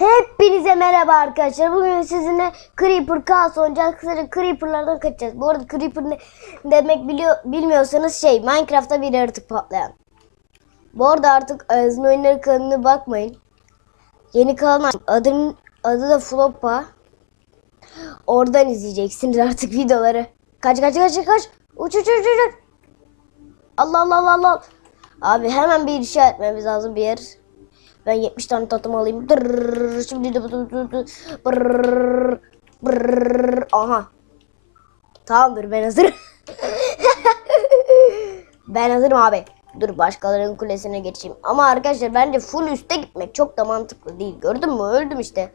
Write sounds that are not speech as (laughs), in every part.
Hepinize merhaba arkadaşlar. Bugün sizinle Creeper Chaos oynayacağız. Kısaca Creeper'lardan kaçacağız. Bu arada Creeper ne demek biliyor, bilmiyorsanız şey Minecraft'ta bir yaratık patlayan. Bu arada artık Azın Oyunları kanalına bakmayın. Yeni kanal. Adım, adı da Floppa. Oradan izleyeceksiniz artık (laughs) videoları. Kaç kaç kaç kaç. Uç uç uç uç. Allah Allah Allah Allah. Abi hemen bir inşa etmemiz lazım bir yer. Ben 70 tane tatım alayım. Dırrrr, şimdi de. Aha. Tamamdır ben hazırım. ben hazırım abi. Dur başkalarının kulesine geçeyim. Ama arkadaşlar bence full üste gitmek çok da mantıklı değil. Gördün mü? Öldüm işte.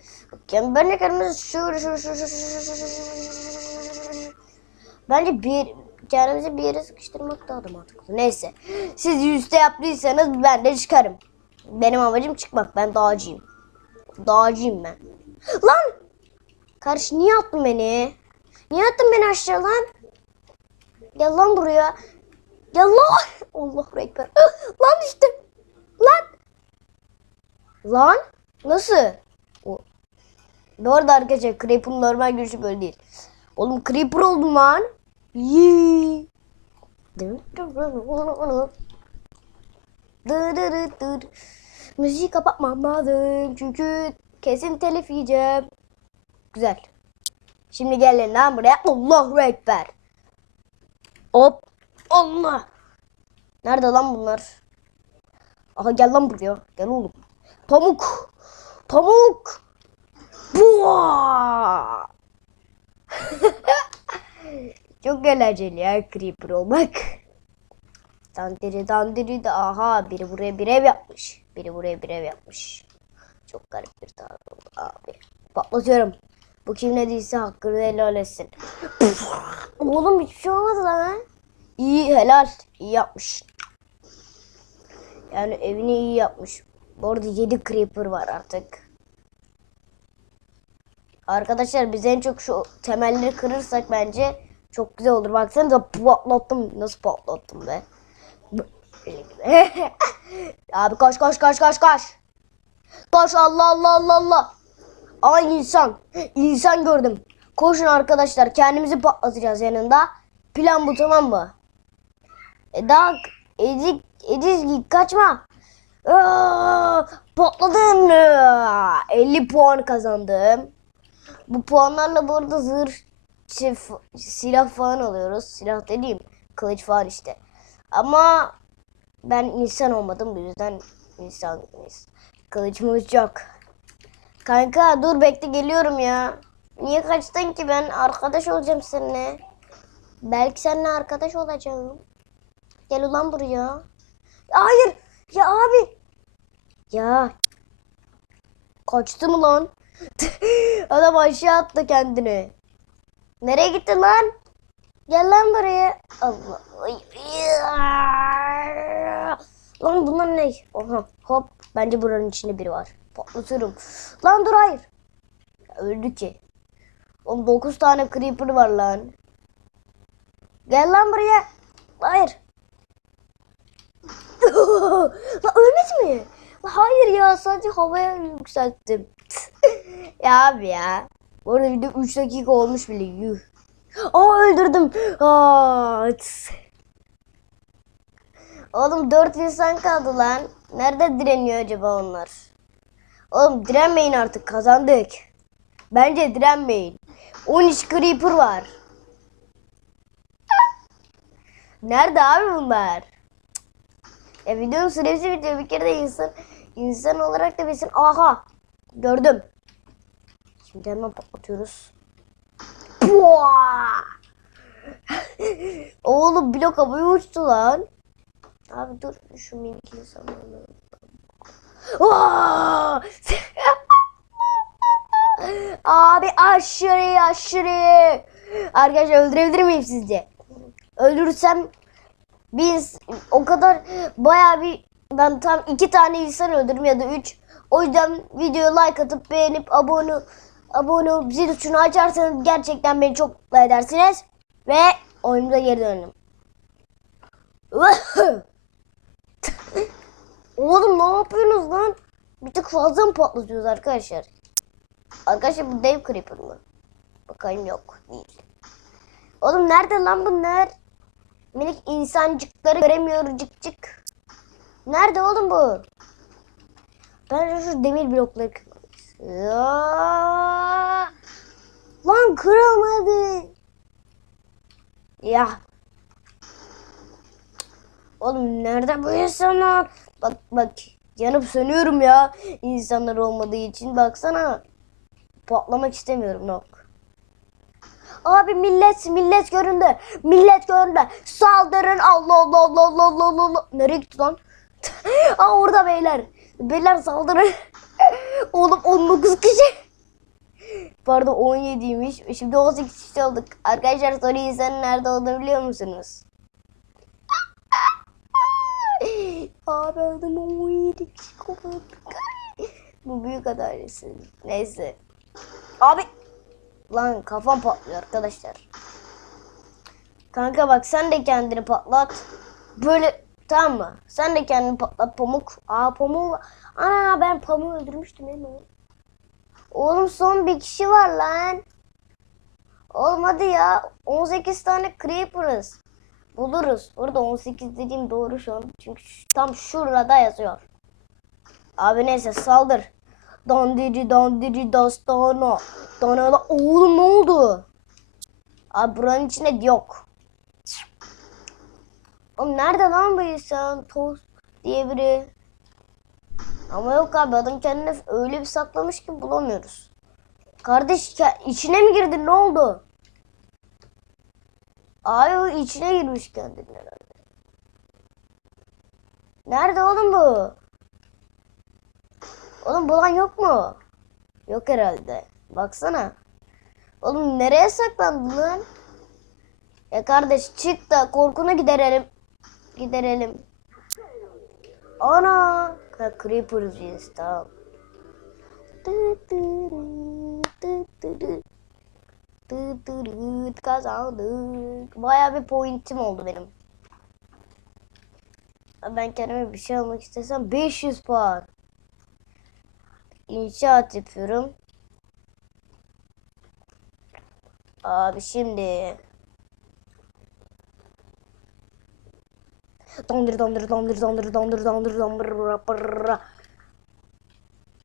Yani ben de kendimi şur şur şur şur şur şur Bence bir kendimizi bir yere sıkıştırmak daha da mantıklı. Neyse. Siz yüzde yaptıysanız ben de çıkarım. Benim amacım çıkmak. Ben dağcıyım. Dağcıyım ben. Lan! Karış niye attın beni? Niye attın beni aşağı lan? Gel lan buraya. Gel lan. (laughs) Allah ekber. (laughs) Lan düştüm. Lan. Lan. Nasıl? O. Bu arada arkadaşlar Creeper'ın normal görüşü böyle değil. Oğlum Creeper oldum lan. Yee. Müziği kapatmam lazım çünkü kesin telif yiyeceğim. Güzel. Şimdi gelin lan buraya. Allahu Ekber. Hop. Allah. Nerede lan bunlar? Aha gel lan buraya. Gel oğlum. Pamuk. Pamuk. Buaa. (laughs) Çok eğlenceli ya creeper olmak. Dandiri dandiri de aha biri buraya bir ev yapmış. Biri buraya bir ev yapmış. Çok garip bir tarz oldu abi. Patlatıyorum. Bu kim ne değilse hakkını helal etsin. Oğlum hiçbir şey olmadı lan. İyi helal. İyi yapmış. Yani evini iyi yapmış. Bu arada 7 creeper var artık. Arkadaşlar biz en çok şu temelleri kırırsak bence çok güzel olur. Baksanıza patlattım. Nasıl patlattım be. (laughs) Abi koş koş koş koş koş. Koş Allah Allah Allah Allah. Ay insan. İnsan gördüm. Koşun arkadaşlar. Kendimizi patlatacağız yanında. Plan bu tamam mı? E daha ezik ezik kaçma. Aa, patladın. 50 puan kazandım. Bu puanlarla bu arada zırh silah falan alıyoruz. Silah dediğim kılıç falan işte. Ama ben insan olmadım bu yüzden insan kılıcımız yok. Kanka dur bekle geliyorum ya. Niye kaçtın ki ben arkadaş olacağım seninle. Belki seninle arkadaş olacağım. Gel ulan buraya. Hayır ya abi. Ya. Kaçtı mı lan? (laughs) Adam aşağı attı kendini. Nereye gitti lan? Gel lan buraya. Allah. Lan bunlar ne? Oha hop. Bence buranın içinde biri var. Patlatırım. Lan dur hayır. Öldü ki. Oğlum 9 tane creeper var lan. Gel lan buraya. Hayır. (laughs) lan mi? Lan hayır ya sadece havaya yükselttim. (laughs) ya abi ya. Bu arada video 3 dakika olmuş bile. Yuh. Aa öldürdüm. Aa. Oğlum 4 insan kaldı lan. Nerede direniyor acaba onlar? Oğlum direnmeyin artık kazandık. Bence direnmeyin. 13 creeper var. Nerede abi bunlar? Ya videonun süresi bitiyor. Bir kere de insan insan olarak da bilsin. Aha. Gördüm. Şimdi hemen patlatıyoruz. (laughs) Oğlum blok havaya uçtu lan. Abi dur şu minikini sanırım. Aa! (laughs) Abi aşırı aşırı. Arkadaşlar öldürebilir miyim sizce? Öldürürsem biz o kadar baya bir ben tam iki tane insan öldürdüm ya da üç. O yüzden videoya like atıp beğenip abone abone olup zil tuşunu açarsanız gerçekten beni çok mutlu edersiniz. Ve oyunumuza geri dönelim. (laughs) Oğlum ne yapıyorsunuz lan? Bir tık fazla mı patlatıyoruz arkadaşlar? Arkadaşlar bu dev creeper mı? Bakayım yok değil. Oğlum nerede lan bunlar? Minik insancıkları göremiyor cık cık. Nerede oğlum bu? Ben şu demir blokları. Ya! Lan kırılmadı. Ya. Oğlum nerede bu insanlar? Bak bak yanıp sönüyorum ya. İnsanlar olmadığı için baksana. Patlamak istemiyorum yok. Abi millet millet göründü. Millet göründü. Saldırın. Allah Allah Allah Allah Allah Allah. Allah. Nereye gitti lan? (laughs) Aa orada beyler. Beyler saldırın. (laughs) Oğlum 19 kişi. Pardon 17'ymiş. Şimdi 18 kişi olduk. Arkadaşlar soru insanın nerede olduğunu biliyor musunuz? (gasps) Abi öldüm 17 kişi kopardık. Bu büyük adaletsizlik. Neyse. Abi. Lan kafam patlıyor arkadaşlar. Kanka bak sen de kendini patlat. Böyle tamam mı? Sen de kendini patlat pamuk. Aa pamuğu. Ana ben pamuğu öldürmüştüm mi? Oğlum son bir kişi var lan. Oğlum hadi ya. 18 tane creeper'ız. Buluruz. Burada 18 dediğim doğru şu an. Çünkü tam şurada yazıyor. Abi neyse saldır. Dandiri dandiri dastana. Danala. Oğlum ne oldu? Abi buranın içinde yok. Oğlum nerede lan bu insan? Toz diye biri. Ama yok abi adam kendini öyle bir saklamış ki bulamıyoruz. Kardeş içine mi girdin ne oldu? Abi o içine girmiş kendini herhalde. Nerede oğlum bu? Oğlum bulan yok mu? Yok herhalde. Baksana. Oğlum nereye saklandın lan? Ya kardeş çık da korkunu giderelim. Giderelim. Ana. Ha, Creeper'cıyız tamam. Tı tırı, Kazandık. Bayağı bir pointim oldu benim. Ben kendime bir şey almak istesem 500 puan. İnşaat yapıyorum. Abi şimdi Dondur dondur dondur dondur dondur dondur dondur.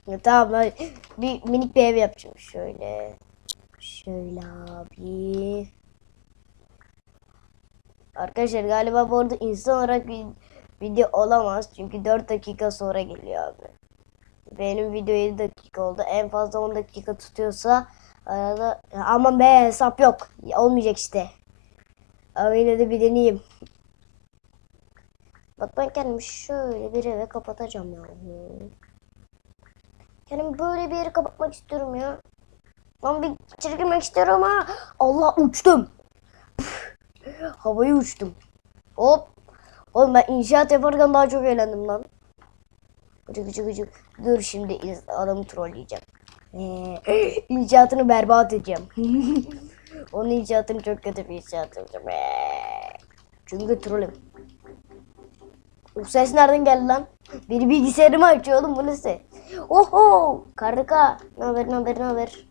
Ya Tamam bir minik bir ev yapacağım şöyle. Şöyle abi. Arkadaşlar galiba bu arada insan olarak bir video olamaz. Çünkü 4 dakika sonra geliyor abi. Benim video 7 dakika oldu. En fazla 10 dakika tutuyorsa arada ama be hesap yok. Olmayacak işte. Ama yine de bir deneyeyim. Bak ben kendimi şöyle bir eve kapatacağım ya. Kendimi böyle bir yere kapatmak istiyorum ya. Ben bir içeri girmek istiyorum ha. Allah uçtum. Püf, Havaya uçtum. Hop. Oğlum ben inşaat yaparken daha çok eğlendim lan. Gıcı gıcı gıcı. Dur şimdi adamı trolleyeceğim. Ee, inşaatını berbat edeceğim. (laughs) Onun inşaatını çok kötü bir inşaat yapacağım. Ee, çünkü trollüm. Bu ses nereden geldi lan? Bir bilgisayarımı açıyor oğlum bu ne ses? Oho! Karıka. Ne haber ne haber ne haber?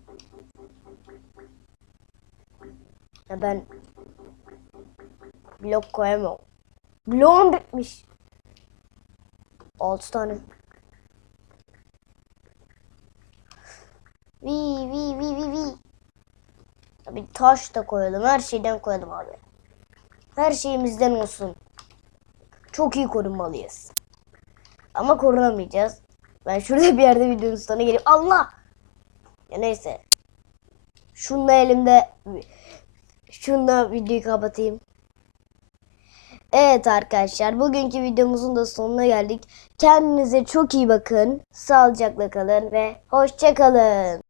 Ben blok koyamam. Bloğum bitmiş. 6 tane. Vi vi vi vi vi. Tabii taş da koyalım. Her şeyden koyalım abi. Her şeyimizden olsun. Çok iyi korunmalıyız. Ama korunamayacağız. Ben şurada bir yerde videonun sonuna gelip Allah! Ya neyse. Şunla elimde şunla videoyu kapatayım. Evet arkadaşlar bugünkü videomuzun da sonuna geldik. Kendinize çok iyi bakın. Sağlıcakla kalın ve hoşça kalın.